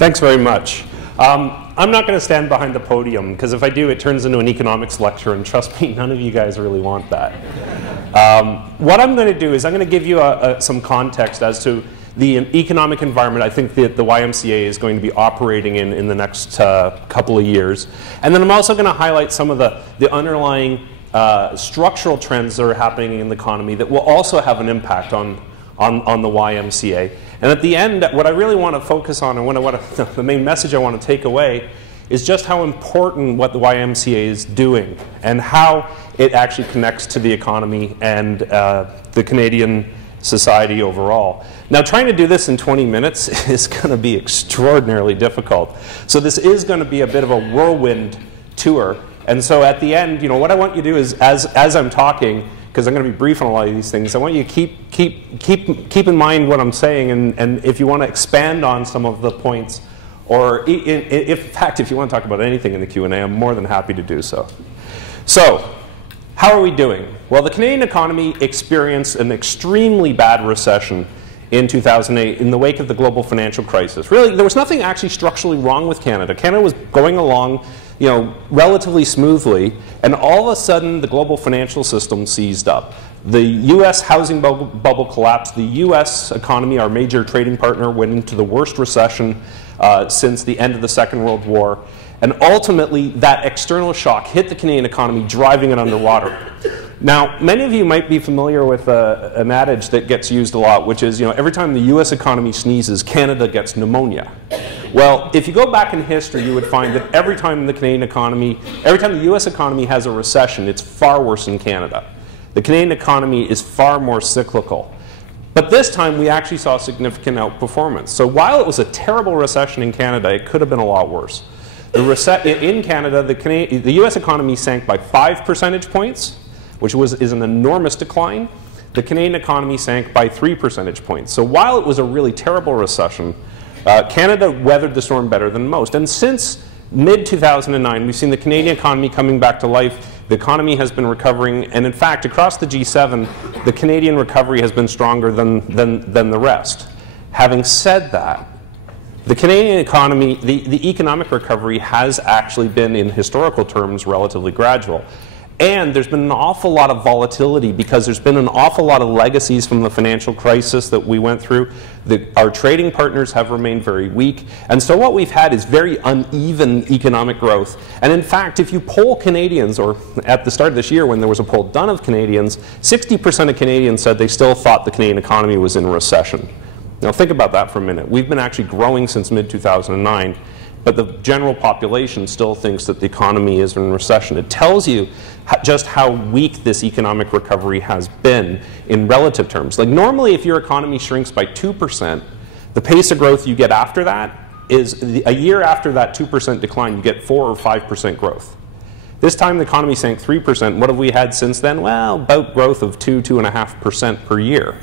Thanks very much. I'm not going to stand behind the podium, because if I do, it turns into an economics lecture, and trust me, none of you guys really want that. What I'm going to do is I'm going to give you some context as to the economic environment I think that the YMCA is going to be operating in the next couple of years. And then I'm also going to highlight some of the underlying structural trends that are happening in the economy that will also have an impact on the YMCA. And at the end, what I really want to focus on, and the main message I want to take away, is just how important what the YMCA is doing and how it actually connects to the economy and the Canadian society overall. Now, trying to do this in 20 minutes is going to be extraordinarily difficult. So this is going to be a bit of a whirlwind tour. And so at the end, what I want you to do is, as I'm talking, because I'm going to be brief on a lot of these things, I want you to keep in mind what I'm saying, and if you want to expand on some of the points, or in fact, if you want to talk about anything in the Q&A, I'm more than happy to do so. So, how are we doing? Well, the Canadian economy experienced an extremely bad recession in 2008 in the wake of the global financial crisis. Really, there was nothing actually structurally wrong with Canada. Canada was going along relatively smoothly, and all of a sudden the global financial system seized up. The US housing bubble collapsed. The US economy, our major trading partner, went into the worst recession since the end of the Second World War. And ultimately, that external shock hit the Canadian economy, driving it underwater. Now, many of you might be familiar with an adage that gets used a lot, which is, every time the US economy sneezes, Canada gets pneumonia. Well, if you go back in history, you would find that every time the US economy has a recession, it's far worse than Canada. The Canadian economy is far more cyclical. But this time, we actually saw significant outperformance. So while it was a terrible recession in Canada, it could have been a lot worse. In Canada, the US economy sank by 5 percentage points, which is an enormous decline. The Canadian economy sank by 3 percentage points. So while it was a really terrible recession, Canada weathered the storm better than most. And since mid-2009, we've seen the Canadian economy coming back to life. The economy has been recovering. And in fact, across the G7, the Canadian recovery has been stronger than the rest. Having said that, the Canadian economy, the economic recovery has actually been, in historical terms, relatively gradual. And there's been an awful lot of volatility because there's been an awful lot of legacies from the financial crisis that we went through. Our trading partners have remained very weak. And so what we've had is very uneven economic growth. And in fact, if you poll Canadians, or at the start of this year when there was a poll done of Canadians, 60% of Canadians said they still thought the Canadian economy was in recession. Now think about that for a minute. We've been actually growing since mid-2009. But the general population still thinks that the economy is in recession. It tells you just how weak this economic recovery has been in relative terms. Like normally, if your economy shrinks by 2%, the pace of growth you get after that is, a year after that 2% decline, you get 4 or 5% growth. This time the economy sank 3%. What have we had since then? Well, about growth of 2.5% per year.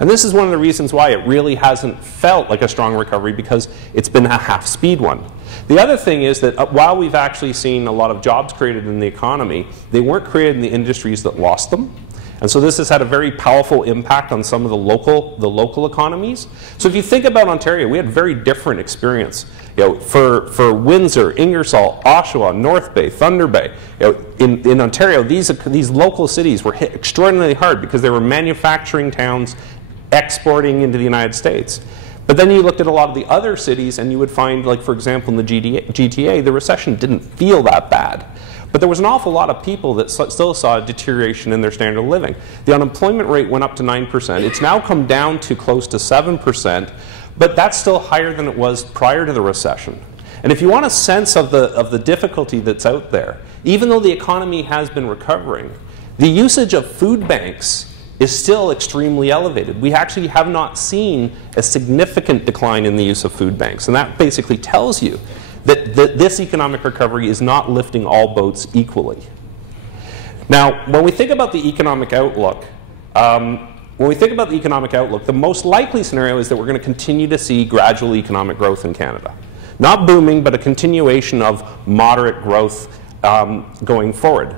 And this is one of the reasons why it really hasn't felt like a strong recovery, because it's been a half-speed one. The other thing is that while we've actually seen a lot of jobs created in the economy, they weren't created in the industries that lost them. And so this has had a very powerful impact on some of the local economies. So if you think about Ontario, we had very different experience. For Windsor, Ingersoll, Oshawa, North Bay, Thunder Bay, in Ontario, these local cities were hit extraordinarily hard because they were manufacturing towns exporting into the United States. But then you looked at a lot of the other cities and you would find, like for example in the GTA, the recession didn't feel that bad. But there was an awful lot of people that still saw a deterioration in their standard of living. The unemployment rate went up to 9%. It's now come down to close to 7%, but that's still higher than it was prior to the recession. And if you want a sense of the difficulty that's out there, even though the economy has been recovering, the usage of food banks is still extremely elevated. We actually have not seen a significant decline in the use of food banks. And that basically tells you that this economic recovery is not lifting all boats equally. Now, when we think about the economic outlook, the most likely scenario is that we're going to continue to see gradual economic growth in Canada. Not booming, but a continuation of moderate growth going forward.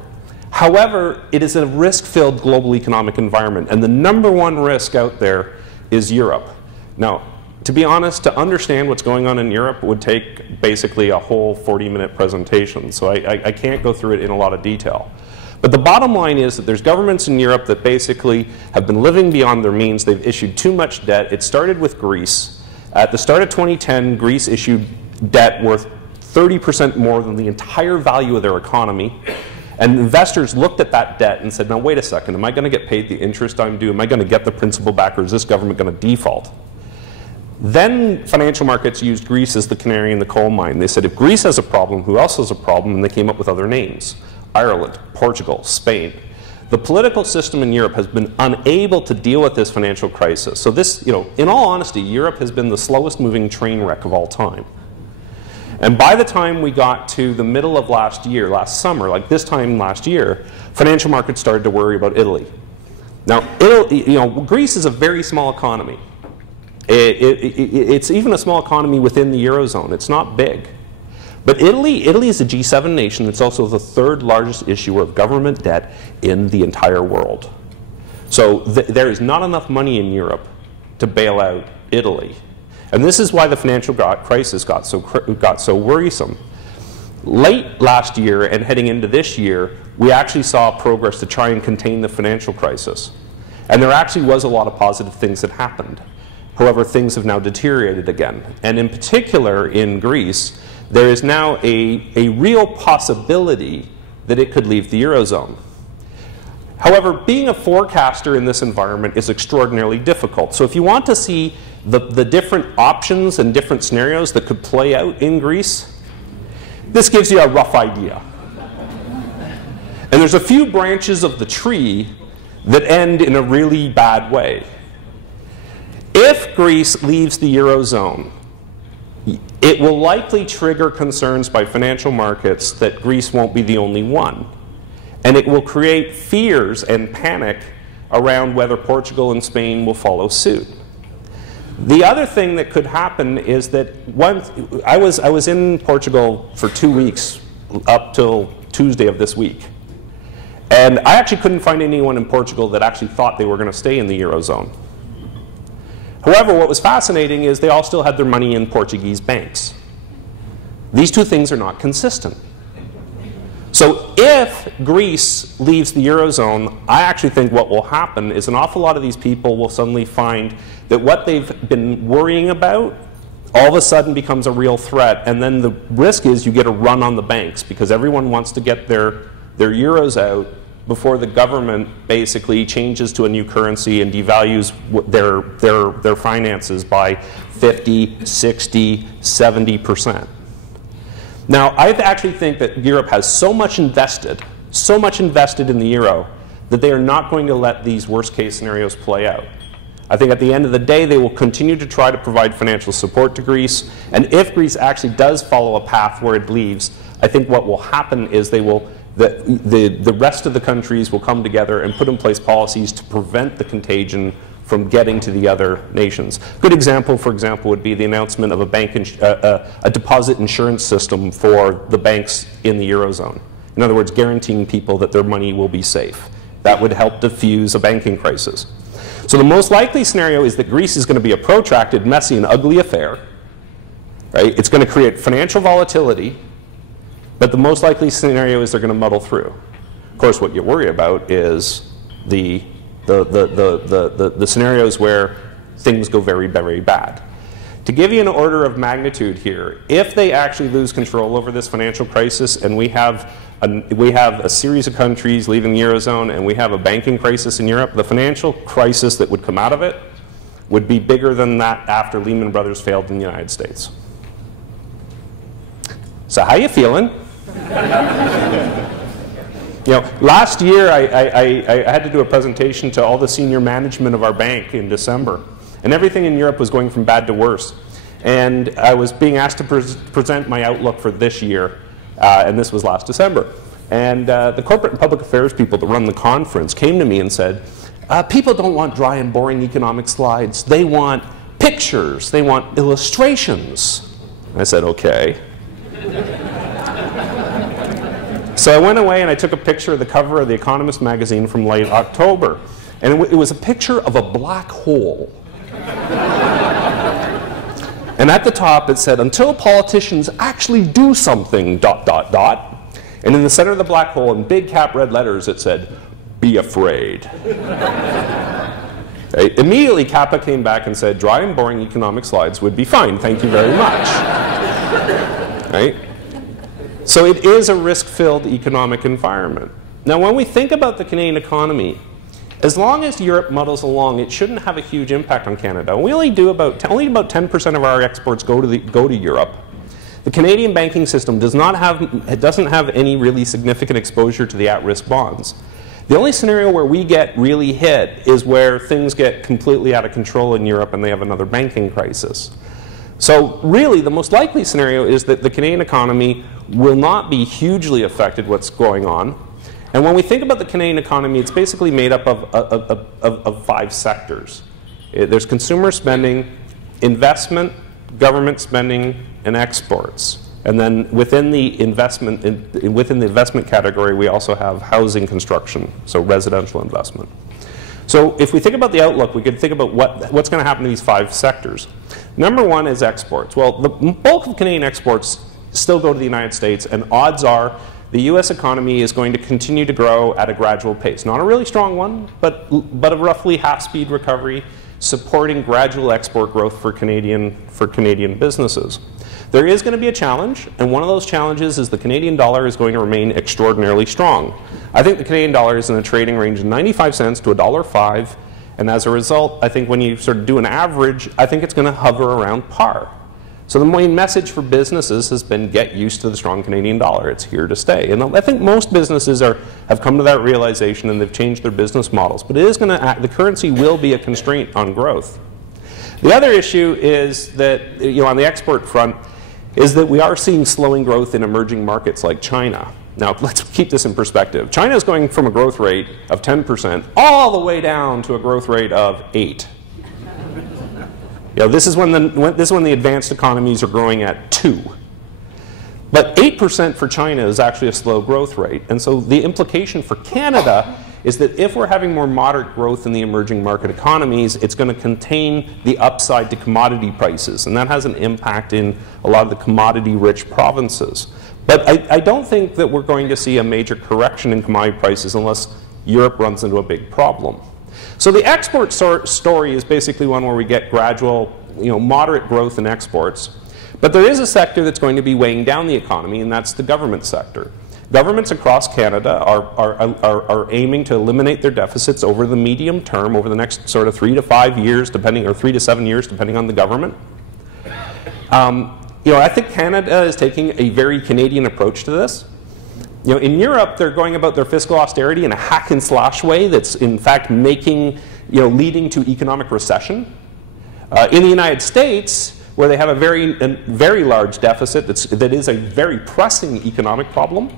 However, it is a risk-filled global economic environment, and the #1 risk out there is Europe. Now, to be honest, to understand what's going on in Europe would take basically a whole 40-minute presentation, so I can't go through it in a lot of detail. But the bottom line is that there's governments in Europe that basically have been living beyond their means. They've issued too much debt. It started with Greece. At the start of 2010, Greece issued debt worth 30% more than the entire value of their economy. And investors looked at that debt and said, now wait a second, am I going to get paid the interest I'm due? Am I going to get the principal back, or is this government going to default? Then financial markets used Greece as the canary in the coal mine. They said, if Greece has a problem, who else has a problem? And they came up with other names: Ireland, Portugal, Spain. The political system in Europe has been unable to deal with this financial crisis. So this, in all honesty, Europe has been the slowest moving train wreck of all time. And by the time we got to the middle of last year, last summer, like this time last year, financial markets started to worry about Italy. Now, Greece is a very small economy. It's even a small economy within the Eurozone. It's not big. But Italy is a G7 nation. It's also the third largest issuer of government debt in the entire world. So there is not enough money in Europe to bail out Italy. And this is why the financial crisis got so worrisome. Late last year and heading into this year, we actually saw progress to try and contain the financial crisis. And there actually was a lot of positive things that happened. However, things have now deteriorated again. And in particular, in Greece, there is now a real possibility that it could leave the Eurozone. However, being a forecaster in this environment is extraordinarily difficult. So if you want to see the different options and different scenarios that could play out in Greece, this gives you a rough idea. And there's a few branches of the tree that end in a really bad way. If Greece leaves the Eurozone, it will likely trigger concerns by financial markets that Greece won't be the only one. And it will create fears and panic around whether Portugal and Spain will follow suit. The other thing that could happen is that I was in Portugal for 2 weeks up till Tuesday of this week. And I actually couldn't find anyone in Portugal that actually thought they were going to stay in the Eurozone. However, what was fascinating is they all still had their money in Portuguese banks. These two things are not consistent. So if Greece leaves the Eurozone, I actually think what will happen is an awful lot of these people will suddenly find that what they've been worrying about all of a sudden becomes a real threat. And then the risk is you get a run on the banks because everyone wants to get their euros out before the government basically changes to a new currency and devalues their finances by 50, 60, 70%. Now, I actually think that Europe has so much invested in the euro that they are not going to let these worst-case scenarios play out. I think at the end of the day, they will continue to try to provide financial support to Greece. And if Greece actually does follow a path where it leaves, I think what will happen is they will the rest of the countries will come together and put in place policies to prevent the contagion from getting to the other nations. Good example, for example, would be the announcement of a deposit insurance system for the banks in the Eurozone. In other words, guaranteeing people that their money will be safe. That would help diffuse a banking crisis. So the most likely scenario is that Greece is going to be a protracted, messy, and ugly affair. Right? It's going to create financial volatility. But the most likely scenario is they're going to muddle through. Of course, what you worry about is the scenarios where things go very, very bad. To give you an order of magnitude here, if they actually lose control over this financial crisis and we have a series of countries leaving the Eurozone and we have a banking crisis in Europe, the financial crisis that would come out of it would be bigger than that after Lehman Brothers failed in the United States. So how you feeling? Last year I had to do a presentation to all the senior management of our bank in December. And everything in Europe was going from bad to worse. And I was being asked to present my outlook for this year. And this was last December. And the corporate and public affairs people that run the conference came to me and said, people don't want dry and boring economic slides. They want pictures. They want illustrations. I said, okay. So I went away and I took a picture of the cover of The Economist magazine from late October. And it was a picture of a black hole. And at the top it said, until politicians actually do something, ... And in the center of the black hole, in big cap red letters, it said, be afraid. Right? Immediately, CAPA came back and said, dry and boring economic slides would be fine. Thank you very much. Right? So it is a risk-filled economic environment. Now, when we think about the Canadian economy, as long as Europe muddles along, it shouldn't have a huge impact on Canada. We only do about 10% of our exports go to Europe. The Canadian banking system doesn't have any really significant exposure to the at-risk bonds. The only scenario where we get really hit is where things get completely out of control in Europe and they have another banking crisis. So really, the most likely scenario is that the Canadian economy will not be hugely affected what's going on. And when we think about the Canadian economy, it's basically made up of 5 sectors. There's consumer spending, investment, government spending, and exports. And then within the investment category, we also have housing construction, so residential investment. So if we think about the outlook, we could think about what's going to happen to these 5 sectors. Number 1 is exports. Well, the bulk of Canadian exports still go to the United States, and odds are the US economy is going to continue to grow at a gradual pace. Not a really strong one, but a roughly half-speed recovery, supporting gradual export growth for Canadian businesses. There is going to be a challenge, and one of those challenges is the Canadian dollar is going to remain extraordinarily strong. I think the Canadian dollar is in a trading range of 95 cents to $1.05, and as a result, I think when you sort of do an average, I think it's going to hover around par. So the main message for businesses has been get used to the strong Canadian dollar. It's here to stay. And I think most businesses have come to that realization and they've changed their business models. But it is going to the currency will be a constraint on growth. The other issue is that, on the export front, is that we are seeing slowing growth in emerging markets like China. Now, let's keep this in perspective. China is going from a growth rate of 10% all the way down to a growth rate of 8%. This is when the advanced economies are growing at 2%. But 8% for China is actually a slow growth rate. And so the implication for Canada is that if we're having more moderate growth in the emerging market economies, it's going to contain the upside to commodity prices. And that has an impact in a lot of the commodity-rich provinces. But I don't think that we're going to see a major correction in commodity prices unless Europe runs into a big problem. So the export story is basically one where we get gradual, moderate growth in exports. But there is a sector that's going to be weighing down the economy, and that's the government sector. Governments across Canada are aiming to eliminate their deficits over the medium term, over the next sort of 3 to 5 years, or 3 to 7 years, depending on the government. I think Canada is taking a very Canadian approach to this. In Europe, they're going about their fiscal austerity in a hack and slash way that's in fact leading to economic recession. In the United States, where they have a very large deficit that is a very pressing economic problem,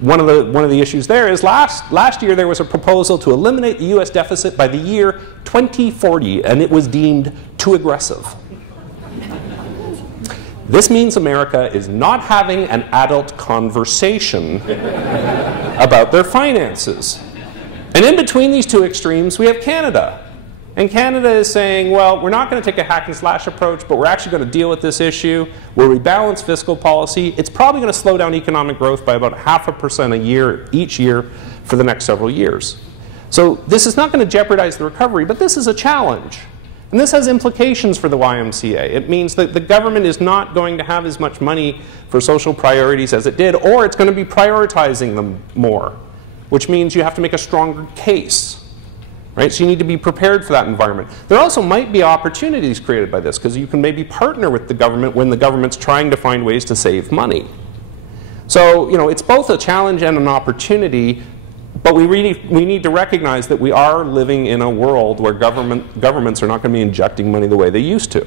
one of the issues there is last year there was a proposal to eliminate the US deficit by the year 2040, and it was deemed too aggressive. This means America is not having an adult conversation about their finances. And in between these two extremes, we have Canada. And Canada is saying, well, we're not going to take a hack and slash approach, but we're actually going to deal with this issue. We'll rebalance fiscal policy. It's probably going to slow down economic growth by about 0.5% a year, each year, for the next several years. So this is not going to jeopardize the recovery, but this is a challenge. And this has implications for the YMCA. It means that the government is not going to have as much money for social priorities as it did, or it's going to be prioritizing them more, which means you have to make a stronger case. Right? So you need to be prepared for that environment. There also might be opportunities created by this, because you can maybe partner with the government when the government's trying to find ways to save money. So, it's both a challenge and an opportunity. But we need to recognize that we are living in a world where governments are not going to be injecting money the way they used to.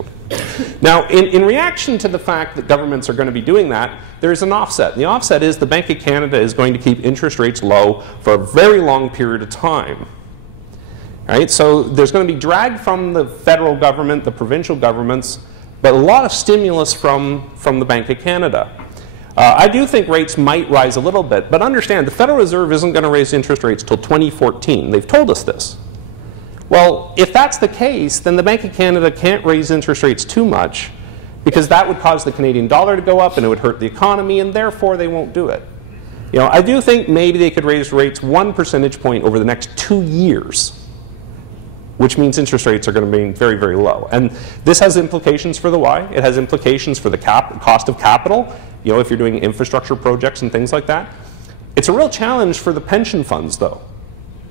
Now, in reaction to the fact that governments are going to be doing that, there is an offset. And the offset is the Bank of Canada is going to keep interest rates low for a very long period of time. Right? So there's going to be drag from the federal government, the provincial governments, but a lot of stimulus from the Bank of Canada. I do think rates might rise a little bit, but understand the Federal Reserve isn't going to raise interest rates till 2014. They've told us this. Well, if that's the case, then the Bank of Canada can't raise interest rates too much, because that would cause the Canadian dollar to go up and it would hurt the economy, and therefore they won't do it. You know, I do think maybe they could raise rates 1 percentage point over the next 2 years, which means interest rates are going to be very, very low. And this has implications for the why. It has implications for the cost of capital, you know, if you're doing infrastructure projects and things like that. It's a real challenge for the pension funds, though.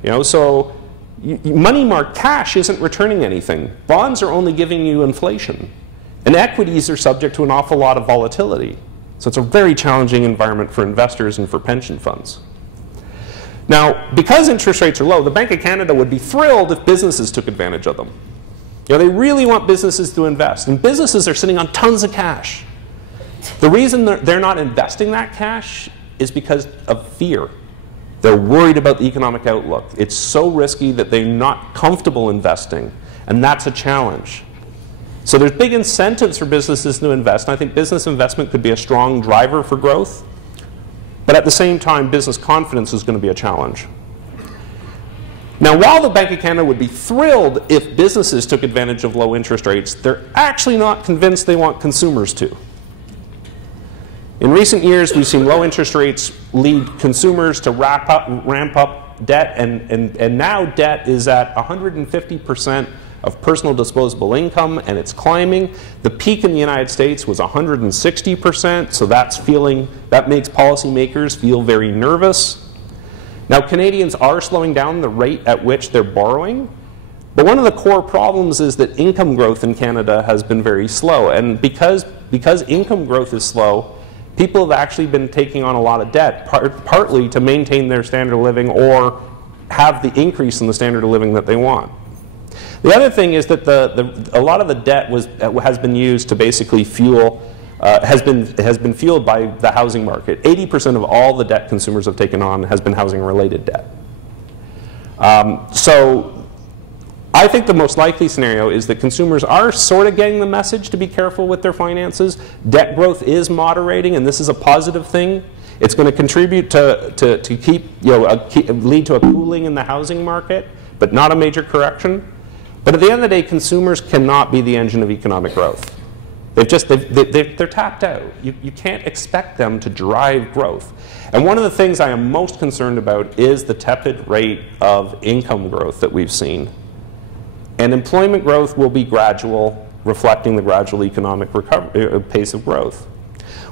You know, so money market cash isn't returning anything. Bonds are only giving you inflation. And equities are subject to an awful lot of volatility. So it's a very challenging environment for investors and for pension funds. Now, because interest rates are low, the Bank of Canada would be thrilled if businesses took advantage of them. You know, they really want businesses to invest, and businesses are sitting on tons of cash. The reason they're not investing that cash is because of fear. They're worried about the economic outlook. It's so risky that they're not comfortable investing, and that's a challenge. So there's big incentives for businesses to invest, and I think business investment could be a strong driver for growth. But at the same time, business confidence is going to be a challenge. Now, while the Bank of Canada would be thrilled if businesses took advantage of low interest rates, they're actually not convinced they want consumers to. In recent years, we've seen low interest rates lead consumers to ramp up debt, and now debt is at 150% of personal disposable income, and it's climbing. The peak in the United States was 160%, so that makes policymakers feel very nervous. Now, Canadians are slowing down the rate at which they're borrowing, but one of the core problems is that income growth in Canada has been very slow, and because income growth is slow, people have actually been taking on a lot of debt, partly to maintain their standard of living or have the increase in the standard of living that they want. The other thing is that a lot of the debt has been used to basically fuel, has been fueled by the housing market. 80% of all the debt consumers have taken on has been housing-related debt. So I think the most likely scenario is that consumers are sort of getting the message to be careful with their finances. Debt growth is moderating, and this is a positive thing. It's going to contribute to keep, lead to a cooling in the housing market, but not a major correction. But at the end of the day, consumers cannot be the engine of economic growth. They're tapped out. You can't expect them to drive growth. And one of the things I am most concerned about is the tepid rate of income growth that we've seen. And employment growth will be gradual, reflecting the gradual economic pace of growth.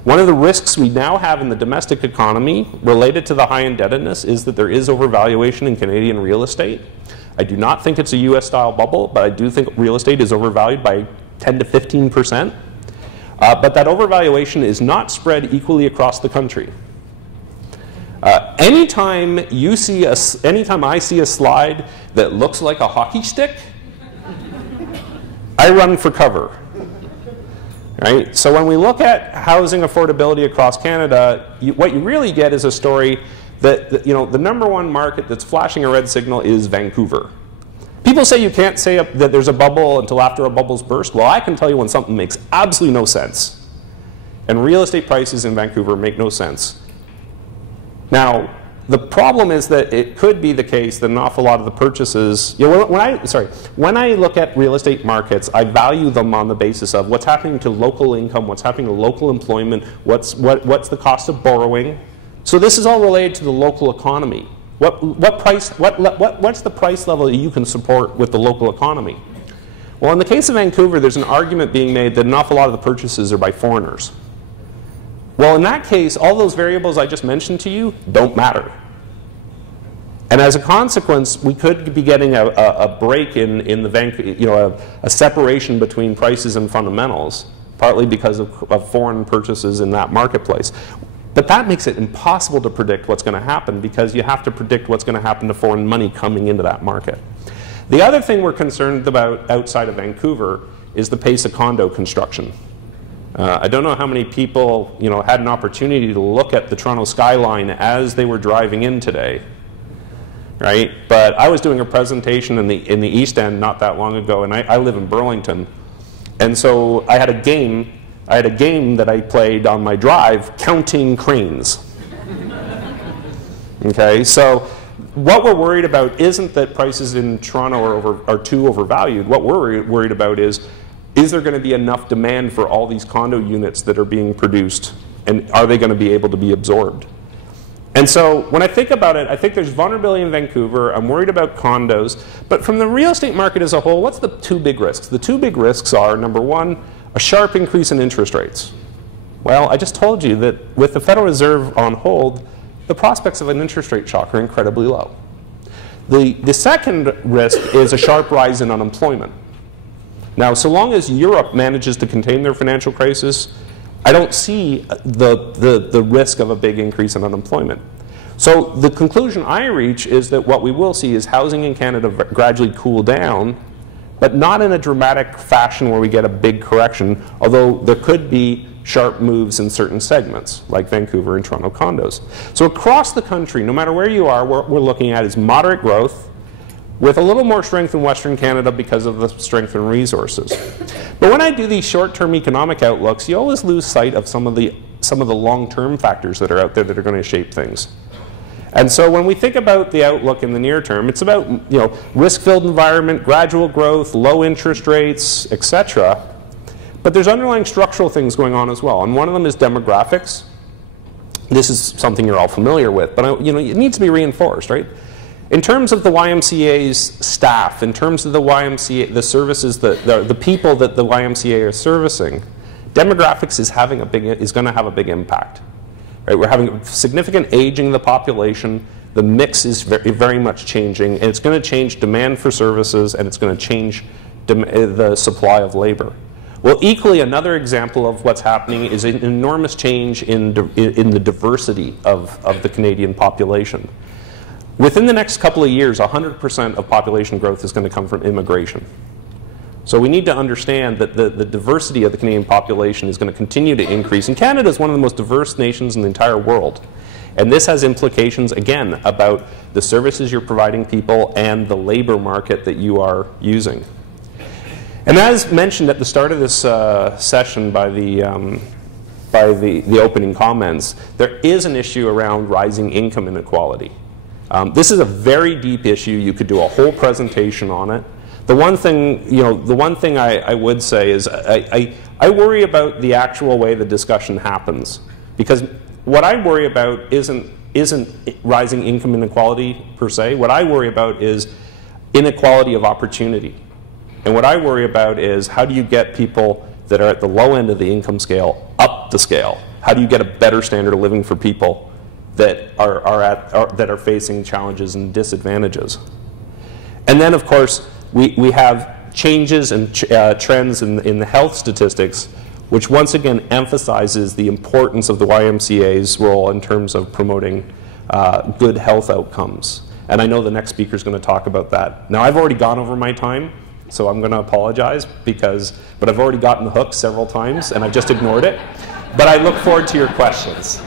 One of the risks we now have in the domestic economy related to the high indebtedness is that there is overvaluation in Canadian real estate. I do not think it's a US-style bubble, but I do think real estate is overvalued by 10 to 15%. But that overvaluation is not spread equally across the country. Anytime I see a slide that looks like a hockey stick, I run for cover. Right? So when we look at housing affordability across Canada, what you really get is a story that the #1 market that's flashing a red signal is Vancouver. People say you can't say that there's a bubble until after a bubble's burst. Well, I can tell you when something makes absolutely no sense. And real estate prices in Vancouver make no sense. Now, the problem is that it could be the case that an awful lot of the purchases, when I look at real estate markets, I value them on the basis of what's happening to local income, what's happening to local employment, what's the cost of borrowing. So this is all related to the local economy. What's the price level that you can support with the local economy? Well, in the case of Vancouver, there's an argument being made that an awful lot of the purchases are by foreigners. Well, in that case, all those variables I just mentioned to you don't matter. And as a consequence, we could be getting a break in the a separation between prices and fundamentals, partly because of foreign purchases in that marketplace. But that makes it impossible to predict what's going to happen, because you have to predict what's going to happen to foreign money coming into that market. The other thing we're concerned about outside of Vancouver is the pace of condo construction. I don't know how many people had an opportunity to look at the Toronto skyline as they were driving in today, right? But I was doing a presentation in the East End not that long ago, and I live in Burlington, and so I had a game that I played on my drive, counting cranes. Okay, so what we're worried about isn't that prices in Toronto are too overvalued. What we're worried about is is there going to be enough demand for all these condo units that are being produced, and are they going to be able to be absorbed? And so when I think about it, I think there's vulnerability in Vancouver. I'm worried about condos. But from the real estate market as a whole, what's the two big risks? The two big risks are, number one, a sharp increase in interest rates. Well, I just told you that with the Federal Reserve on hold, the prospects of an interest rate shock are incredibly low. The second risk is a sharp rise in unemployment. Now, so long as Europe manages to contain their financial crisis, I don't see the risk of a big increase in unemployment. So the conclusion I reach is that what we will see is housing in Canada gradually cool down, but not in a dramatic fashion where we get a big correction, although there could be sharp moves in certain segments, like Vancouver and Toronto condos. So across the country, no matter where you are, what we're looking at is moderate growth, with a little more strength in Western Canada because of the strength in resources. But when I do these short-term economic outlooks, you always lose sight of some of the long-term factors that are out there that are going to shape things. And so when we think about the outlook in the near term, it's about, you know, risk-filled environment, gradual growth, low interest rates, etc. But there's underlying structural things going on as well, and one of them is demographics. This is something you're all familiar with, but you know, it needs to be reinforced, right? In terms of the YMCA's staff, in terms of the YMCA, the services, the people that the YMCA are servicing, demographics is going to have a big impact. Right? We're having a significant aging of the population. The mix is very much changing, and it's going to change demand for services, and it's going to change the supply of labor. Well, equally, another example of what's happening is an enormous change in the diversity of the Canadian population. Within the next couple of years, 100% of population growth is going to come from immigration. So we need to understand that the diversity of the Canadian population is going to continue to increase. And Canada is one of the most diverse nations in the entire world. And this has implications, again, about the services you're providing people and the labor market that you are using. And as mentioned at the start of this session by the opening comments, there is an issue around rising income inequality. This is a very deep issue. You could do a whole presentation on it. The one thing, I would say is I worry about the actual way the discussion happens, because what I worry about isn't rising income inequality per se. What I worry about is inequality of opportunity, and what I worry about is how do you get people that are at the low end of the income scale up the scale? How do you get a better standard of living for people that are facing challenges and disadvantages? And then, of course, we have changes and trends in the health statistics, which once again emphasizes the importance of the YMCA's role in terms of promoting good health outcomes. And I know the next speaker is going to talk about that. Now, I've already gone over my time, so I'm going to apologize, but I've already gotten the hook several times, and I've just ignored it. But I look forward to your questions.